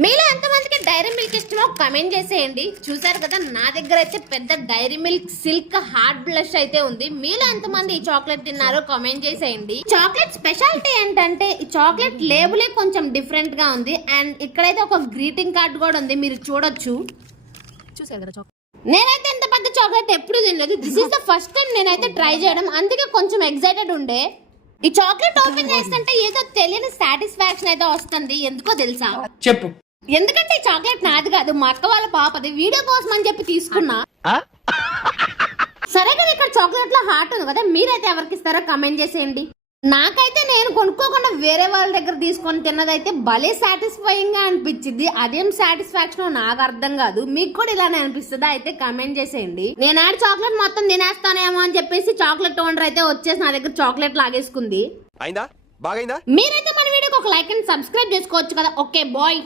మీలో ఎంతమందికి dairy milk ఇష్టమో కమెంట్ చేసేయండి. చూసారు కదా, నా దగ్గర అయితే పెద్ద Dairy Milk Silk Heart Blush అయితే ఉంది. మీలో ఎంతమంది ఈ చాక్లెట్ తిన్నారో కమెంట్ చేసేయండి. చాక్లెట్ స్పెషాలిటీ ఏంటంటే ఈ చాక్లెట్ లేబులే కొంచెం డిఫరెంట్ గా ఉంది. అండ్ ఇక్కడైతే ఒక గ్రీటింగ్ కార్డ్ కూడా ఉంది, మీరు చూడొచ్చు. చూసారు కదా చాక్లెట్. నేనైతే ఇంత పెద్ద చాక్లెట్ ఎప్పుడు తినలేదు. This is the first time నేనైతే ట్రై చేయడం, అందుకే కొంచెం ఎక్సైటెడ్ ఉండే. ఈ చాక్లెట్ ఓపెన్ చేస్తుంటే ఏదో తెలియని సాటిస్ఫాక్షన్ అయితే వస్తుంది. ఎందుకో తెలుసా? చెప్పు. ఎందుకంటే ఈ చాక్లెట్ నాది కాదు, మా అక్క వాళ్ళ పాపది. వీడియో కోసం అని చెప్పి తీసుకున్నా. సరే కదా, ఇక్కడ చాక్లెట్ లో హార్ట్ ఉంది కదా, మీరైతే ఎవరికి ఇస్తారో కమెంట్ చేసేయండి. నాకైతే నేను కొనుక్కోకుండా వేరే వాళ్ళ దగ్గర తీసుకొని తిన్నదైతే భలే సాటిస్ఫైయింగ్ గా అనిపించింది. అదేం సాటిస్ఫాక్షన్ నాకు అర్థం కాదు. మీకు కూడా ఇలానే అనిపిస్తుందా? అయితే కమెంట్ చేసేయండి. నేను ఆడి చాక్లెట్ మొత్తం తినేస్తానేమో అని చెప్పేసి చాక్లెట్ ఓనర్ అయితే వచ్చేసి నా దగ్గర చాక్లెట్ లాగేసుకుంది. అయిందా? బాగైందా? మీరైతే మన వీడియోకి ఒక లైక్ అండ్ సబ్స్క్రైబ్ చేసుకోవచ్చు కదా. Okay bye.